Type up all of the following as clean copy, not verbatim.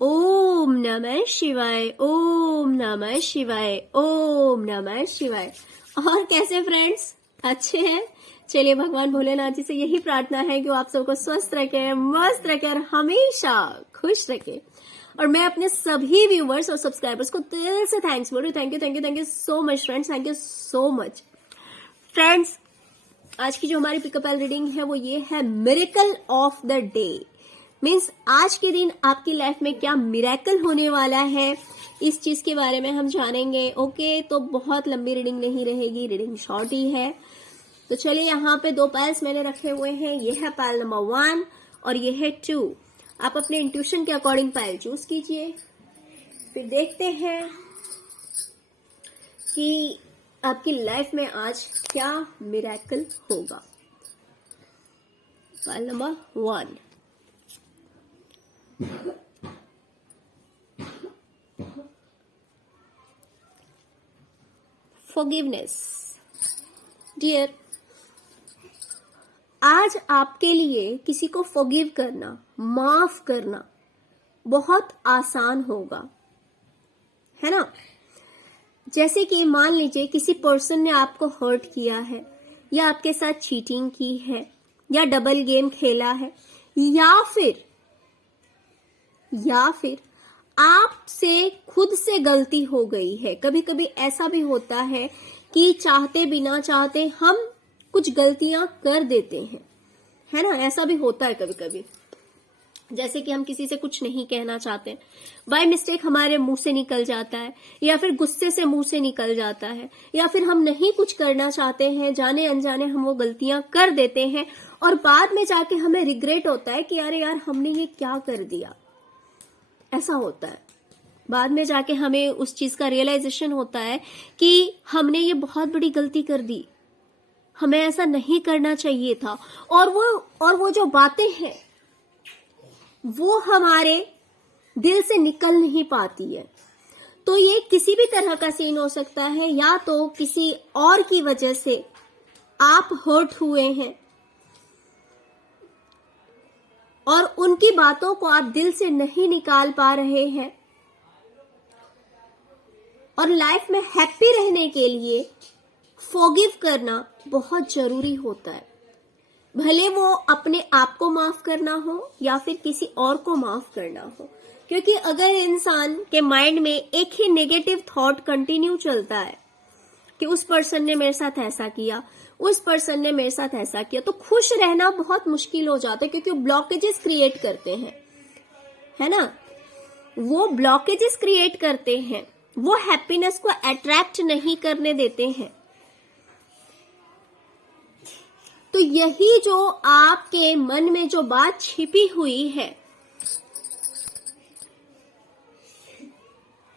ओम नमः शिवाय, ओम नमः शिवाय, ओम नमः शिवाय। और कैसे फ्रेंड्स, अच्छे हैं? चलिए भगवान भोलेनाथ जी से यही प्रार्थना है कि वो आप सबको स्वस्थ रखे, मस्त रखे और हमेशा खुश रखे। और मैं अपने सभी व्यूवर्स और सब्सक्राइबर्स को दिल से थैंक्स बोल रही हूँ। Thank you so much friends, thank you so much friends. आज की जो हमारी पिकअप एल रीडिंग है वो ये है miracle of the day. Means आज के दिन आपकी लाइफ में क्या मिरेकल होने वाला है, इस चीज के बारे में हम जानेंगे। ओके, तो बहुत लंबी रीडिंग नहीं रहेगी, रीडिंग शॉर्ट ही है। तो चलिए, यहाँ पे दो पायल्स मैंने रखे हुए हैं। ये है पायल नंबर 1 और ये है 2। आप अपने इंट्यूशन के अकॉर्डिंग पायल चूज कीजिए। फिर देखते हैं कि आपकी लाइफ में आज क्या मिरेकल होगा। Pile number 1। फॉरगिवनेस। डियर, आज आपके लिए किसी को फॉरगिव करना, माफ करना बहुत आसान होगा, है ना। जैसे कि मान लीजिए किसी पर्सन ने आपको हर्ट किया है, या आपके साथ चीटिंग की है, या डबल गेम खेला है, या फिर आपसे खुद से गलती हो गई है। कभी कभी ऐसा भी होता है कि चाहते बिना चाहते हम कुछ गलतियां कर देते हैं, है ना। ऐसा भी होता है कभी कभी, जैसे कि हम किसी से कुछ नहीं कहना चाहते, बाय मिस्टेक हमारे मुंह से निकल जाता है, या फिर गुस्से से मुंह से निकल जाता है, या फिर हम नहीं कुछ करना चाहते हैं, जाने अनजाने हम वो गलतियां कर देते हैं और बाद में जाके हमें रिग्रेट होता है कि अरे यार हमने ये क्या कर दिया। ऐसा होता है, बाद में जाके हमें उस चीज का रियलाइजेशन होता है कि हमने ये बहुत बड़ी गलती कर दी, हमें ऐसा नहीं करना चाहिए था। और वो जो बातें हैं वो हमारे दिल से निकल नहीं पाती है। तो ये किसी भी तरह का सीन हो सकता है, या तो किसी और की वजह से आप हर्ट हुए हैं और उनकी बातों को आप दिल से नहीं निकाल पा रहे हैं, और लाइफ में हैप्पी रहने के लिए फॉरगिव करना बहुत जरूरी होता है। भले वो अपने आप को माफ करना हो या फिर किसी और को माफ करना हो, क्योंकि अगर इंसान के माइंड में एक ही नेगेटिव थॉट कंटिन्यू चलता है कि उस पर्सन ने मेरे साथ ऐसा किया, उस पर्सन ने मेरे साथ ऐसा किया, तो खुश रहना बहुत मुश्किल हो जाता है, क्योंकि वो ब्लॉकेजेस क्रिएट करते हैं, है ना। वो ब्लॉकेजेस क्रिएट करते हैं, वो हैप्पीनेस को अट्रैक्ट नहीं करने देते हैं। तो यही जो आपके मन में जो बात छिपी हुई है,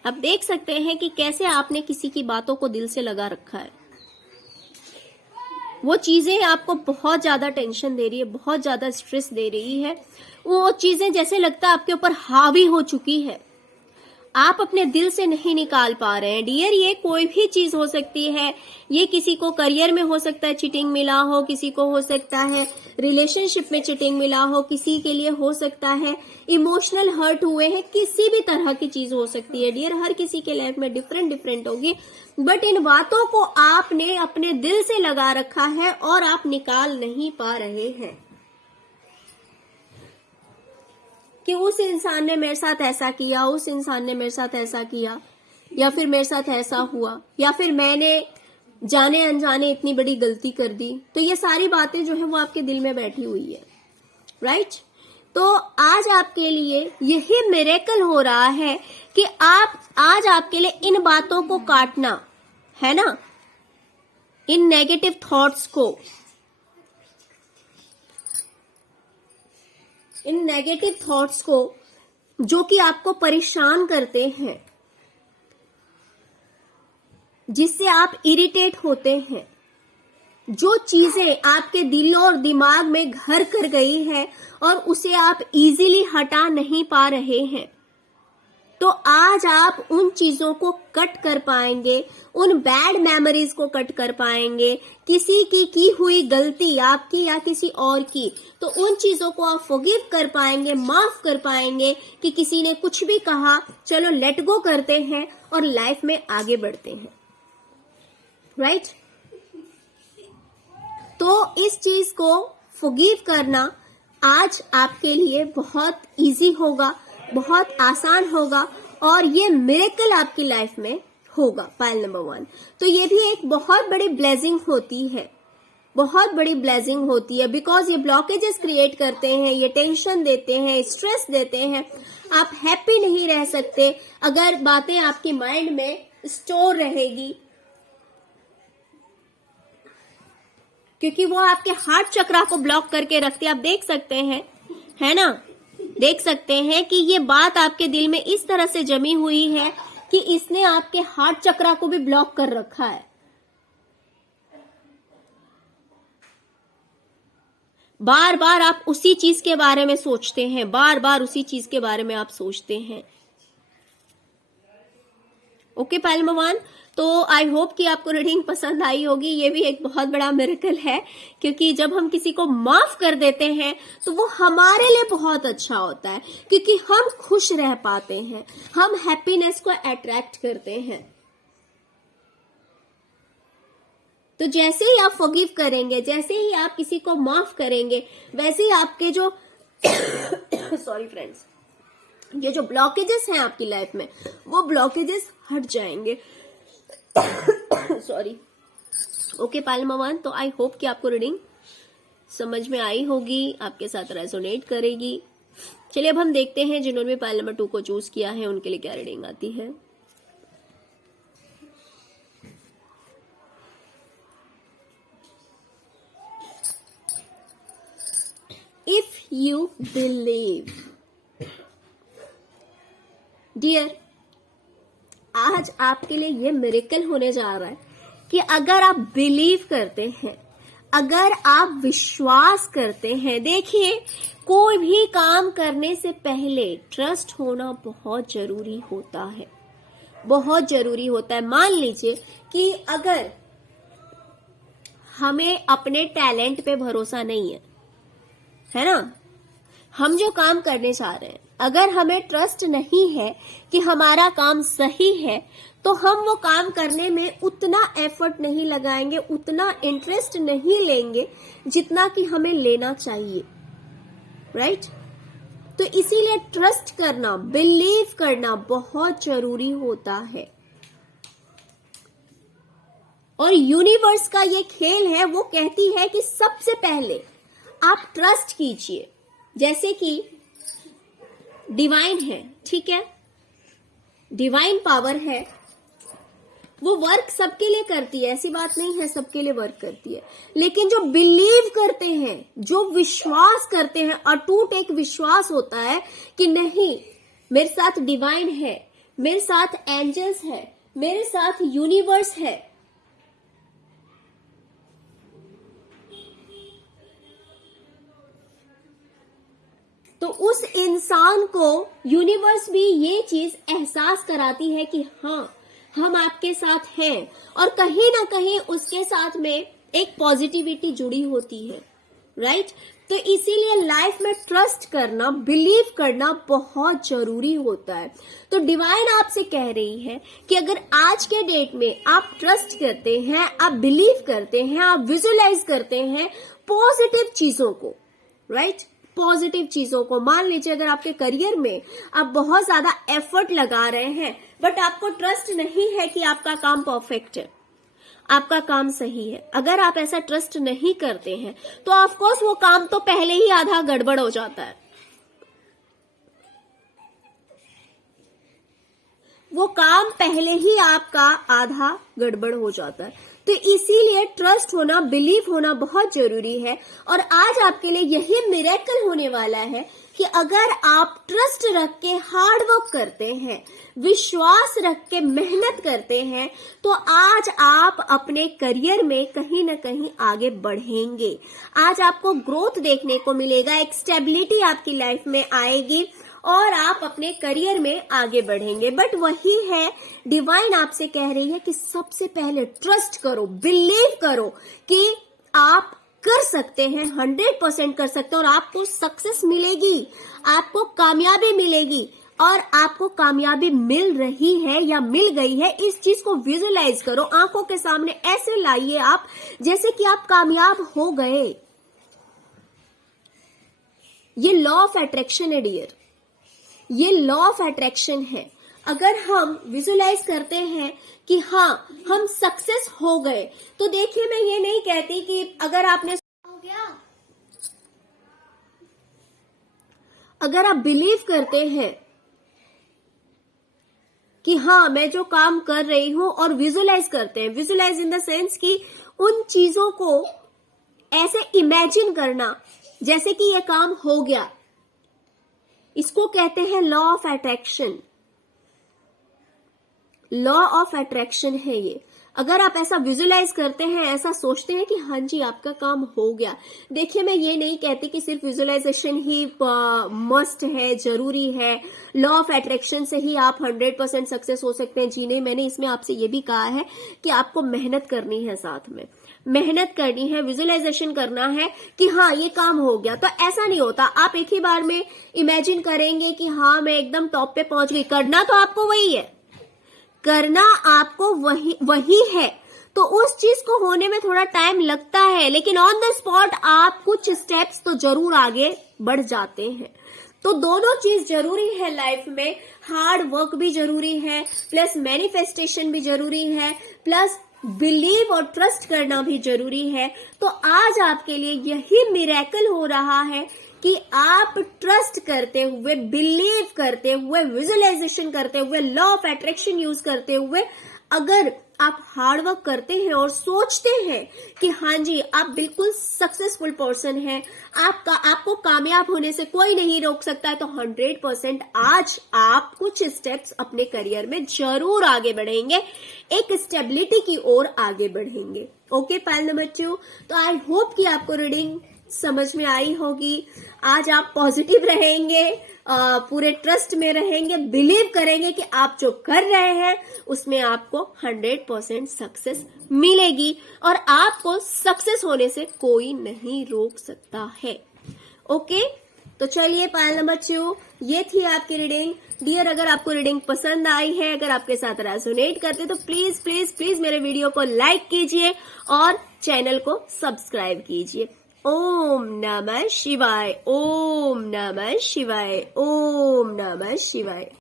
आप देख सकते हैं कि कैसे आपने किसी की बातों को दिल से लगा रखा है। वो चीजें आपको बहुत ज्यादा टेंशन दे रही है, बहुत ज्यादा स्ट्रेस दे रही है। वो चीजें जैसे लगता है आपके ऊपर हावी हो चुकी है, आप अपने दिल से नहीं निकाल पा रहे हैं। डियर, ये कोई भी चीज हो सकती है। ये किसी को करियर में हो सकता है चीटिंग मिला हो, किसी को हो सकता है रिलेशनशिप में चीटिंग मिला हो, किसी के लिए हो सकता है इमोशनल हर्ट हुए हैं, किसी भी तरह की चीज हो सकती है। डियर, हर किसी के लाइफ में डिफरेंट होगी, बट इन बातों को आपने अपने दिल से लगा रखा है और आप निकाल नहीं पा रहे हैं कि उस इंसान ने मेरे साथ ऐसा किया, उस इंसान ने मेरे साथ ऐसा किया, या फिर मेरे साथ ऐसा हुआ, या फिर मैंने जाने अनजाने इतनी बड़ी गलती कर दी। तो ये सारी बातें जो है वो आपके दिल में बैठी हुई है, राइट। तो आज आपके लिए यही मिरेकल हो रहा है कि आज आपके लिए इन बातों को काटना है ना, इन नेगेटिव थॉट्स को, इन नेगेटिव थॉट्स को जो कि आपको परेशान करते हैं, जिससे आप इरिटेट होते हैं, जो चीजें आपके दिल और दिमाग में घर कर गई है और उसे आप इजीली हटा नहीं पा रहे हैं, तो आज आप उन चीजों को कट कर पाएंगे, उन बैड मेमोरीज को कट कर पाएंगे, किसी की हुई गलती आपकी या किसी और की, तो उन चीजों को आप फॉरगिव कर पाएंगे, माफ कर पाएंगे कि किसी ने कुछ भी कहा, चलो लेट गो करते हैं और लाइफ में आगे बढ़ते हैं, राइट? तो इस चीज को फॉरगिव करना आज आपके लिए बहुत इजी होगा, बहुत आसान होगा और ये मिरेकल आपकी लाइफ में होगा। पायल नंबर 1, तो ये भी एक बहुत बड़ी ब्लेसिंग होती है, बहुत बड़ी ब्लेसिंग होती है, बिकॉज ये ब्लॉकेजेस क्रिएट करते हैं, ये टेंशन देते हैं, स्ट्रेस देते हैं। आप हैप्पी नहीं रह सकते अगर बातें आपकी माइंड में स्टोर रहेगी, क्योंकि वो आपके हार्ट चक्रा को ब्लॉक करके रखती है। आप देख सकते हैं, है ना, देख सकते हैं कि ये बात आपके दिल में इस तरह से जमी हुई है कि इसने आपके हार्ट चक्रा को भी ब्लॉक कर रखा है। बार बार आप उसी चीज के बारे में सोचते हैं, बार बार उसी चीज के बारे में आप सोचते हैं। ओके पायल नंबर 1, तो आई होप कि आपको रीडिंग पसंद आई होगी। ये भी एक बहुत बड़ा मिरेकल है, क्योंकि जब हम किसी को माफ कर देते हैं तो वो हमारे लिए बहुत अच्छा होता है, क्योंकि हम खुश रह पाते हैं, हम हैप्पीनेस को अट्रैक्ट करते हैं। तो जैसे ही आप फॉरगिव करेंगे, जैसे ही आप किसी को माफ करेंगे, वैसे ही आपके जो सॉरी फ्रेंड्स, ये जो ब्लॉकेजेस हैं आपकी लाइफ में, वो ब्लॉकेजेस हट जाएंगे। सॉरी। ओके पायल नंबर 1, तो आई होप कि आपको रीडिंग समझ में आई होगी, आपके साथ रेजोनेट करेगी। चलिए अब हम देखते हैं जिन्होंने भी पायल नंबर 2 को चूज किया है उनके लिए क्या रीडिंग आती है। इफ यू बिलीव, डियर, आज आपके लिए ये मिरेकल होने जा रहा है कि अगर आप बिलीव करते हैं, अगर आप विश्वास करते हैं, देखिए कोई भी काम करने से पहले ट्रस्ट होना बहुत जरूरी होता है, बहुत जरूरी होता है। मान लीजिए कि अगर हमें अपने टैलेंट पे भरोसा नहीं है ना, हम जो काम करने जा रहे हैं, अगर हमें ट्रस्ट नहीं है कि हमारा काम सही है, तो हम वो काम करने में उतना एफर्ट नहीं लगाएंगे, उतना इंटरेस्ट नहीं लेंगे जितना कि हमें लेना चाहिए, राइट? तो इसीलिए ट्रस्ट करना, बिलीव करना बहुत जरूरी होता है। और यूनिवर्स का ये खेल है, वो कहती है कि सबसे पहले आप ट्रस्ट कीजिए। जैसे कि डिवाइन है, ठीक है, डिवाइन पावर है, वो वर्क सबके लिए करती है, ऐसी बात नहीं है, सबके लिए वर्क करती है। लेकिन जो बिलीव करते हैं, जो विश्वास करते हैं, अटूट एक विश्वास होता है कि नहीं, मेरे साथ डिवाइन है, मेरे साथ एंजल्स है, मेरे साथ यूनिवर्स है, तो उस इंसान को यूनिवर्स भी ये चीज एहसास कराती है कि हाँ, हम आपके साथ हैं, और कहीं ना कहीं उसके साथ में एक पॉजिटिविटी जुड़ी होती है, राइट? तो इसीलिए लाइफ में ट्रस्ट करना, बिलीव करना बहुत जरूरी होता है। तो डिवाइन आपसे कह रही है कि अगर आज के डेट में आप ट्रस्ट करते हैं, आप बिलीव करते हैं, आप विजुअलाइज करते हैं पॉजिटिव चीजों को, राइट, पॉजिटिव चीजों को। मान लीजिए अगर आपके करियर में आप बहुत ज्यादा एफर्ट लगा रहे हैं, बट आपको ट्रस्ट नहीं है कि आपका काम परफेक्ट है, आपका काम सही है, अगर आप ऐसा ट्रस्ट नहीं करते हैं तो ऑफ कोर्स वो काम तो पहले ही आधा गड़बड़ हो जाता है, वो काम पहले ही आपका आधा गड़बड़ हो जाता है। तो इसीलिए ट्रस्ट होना, बिलीव होना बहुत जरूरी है। और आज आपके लिए यही मिरेकल होने वाला है कि अगर आप ट्रस्ट रख के हार्ड वर्क करते हैं, विश्वास रख के मेहनत करते हैं, तो आज आप अपने करियर में कहीं ना कहीं आगे बढ़ेंगे। आज आपको ग्रोथ देखने को मिलेगा, एक स्टेबिलिटी आपकी लाइफ में आएगी, और आप अपने करियर में आगे बढ़ेंगे। बट वही है, डिवाइन आपसे कह रही है कि सबसे पहले ट्रस्ट करो, बिलीव करो कि आप कर सकते हैं, 100% कर सकते हैं और आपको सक्सेस मिलेगी, आपको कामयाबी मिलेगी। और आपको कामयाबी मिल रही है या मिल गई है, इस चीज को विजुअलाइज करो, आंखों के सामने ऐसे लाइए आप जैसे कि आप कामयाब हो गए। ये लॉ ऑफ अट्रैक्शन है डियर, ये लॉ ऑफ अट्रैक्शन है। अगर हम विजुअलाइज करते हैं कि हाँ हम सक्सेस हो गए, तो देखिए मैं ये नहीं कहती कि अगर आपने हो गया, अगर आप बिलीव करते हैं कि हाँ मैं जो काम कर रही हूं और विजुअलाइज करते हैं, विजुअलाइज इन द सेंस कि उन चीजों को ऐसे इमेजिन करना जैसे कि ये काम हो गया, इसको कहते हैं law of attraction. Law of attraction है ये। अगर आप ऐसा विजुअलाइज करते हैं, ऐसा सोचते हैं कि हाँ जी आपका काम हो गया। देखिए मैं ये नहीं कहती कि सिर्फ विजुअलाइजेशन ही मस्ट है, जरूरी है, लॉ ऑफ अट्रैक्शन से ही आप 100% सक्सेस हो सकते हैं। जी नहीं, मैंने इसमें आपसे ये भी कहा है कि आपको मेहनत करनी है, साथ में मेहनत करनी है, विजुअलाइजेशन करना है कि हाँ ये काम हो गया। तो ऐसा नहीं होता आप एक ही बार में इमेजिन करेंगे कि हाँ मैं एकदम टॉप पे पहुंच गई। करना तो आपको वही है, करना आपको वही है, तो उस चीज को होने में थोड़ा टाइम लगता है, लेकिन ऑन द स्पॉट आप कुछ स्टेप्स तो जरूर आगे बढ़ जाते हैं। तो दोनों चीज जरूरी है लाइफ में, हार्ड वर्क भी जरूरी है, प्लस मैनिफेस्टेशन भी जरूरी है, प्लस बिलीव और ट्रस्ट करना भी जरूरी है। तो आज आपके लिए यही मिरेकल हो रहा है कि आप ट्रस्ट करते हुए, बिलीव करते हुए, विजुअलाइजेशन करते हुए, लॉ ऑफ अट्रैक्शन यूज करते हुए, अगर आप हार्ड वर्क करते हैं और सोचते हैं कि हाँ जी आप बिल्कुल सक्सेसफुल पर्सन हैं, आपको कामयाब होने से कोई नहीं रोक सकता है, तो 100% आज आप कुछ स्टेप्स अपने करियर में जरूर आगे बढ़ेंगे, एक स्टेबिलिटी की ओर आगे बढ़ेंगे। Okay, pile number 2। तो आई होप कि आपको रीडिंग समझ में आई होगी। आज आप पॉजिटिव रहेंगे, पूरे ट्रस्ट में रहेंगे, बिलीव करेंगे कि आप जो कर रहे हैं उसमें आपको 100% सक्सेस मिलेगी और आपको सक्सेस होने से कोई नहीं रोक सकता है। ओके, तो चलिए पाइल नंबर 2 ये थी आपकी रीडिंग। डियर, अगर आपको रीडिंग पसंद आई है, अगर आपके साथ रेजोनेट करते, तो प्लीज प्लीज प्लीज मेरे वीडियो को लाइक कीजिए और चैनल को सब्सक्राइब कीजिए। ओम नमः शिवाय, ओम नमः शिवाय, ओम नमः शिवाय।